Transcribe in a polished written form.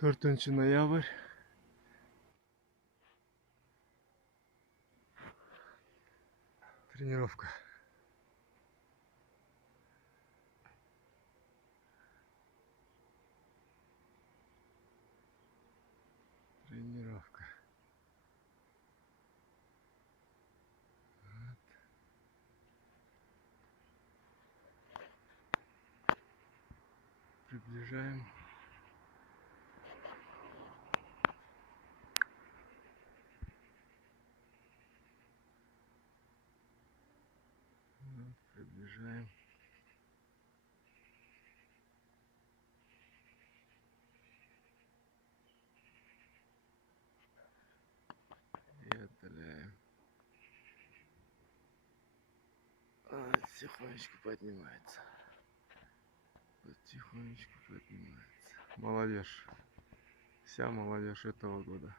4 ноябрь. Тренировка. Тренировка. Вот. Приближаем. Вот, приближаем. И отдаляем. Потихонечку поднимается. Потихонечку поднимается. Молодежь. Вся молодежь этого года.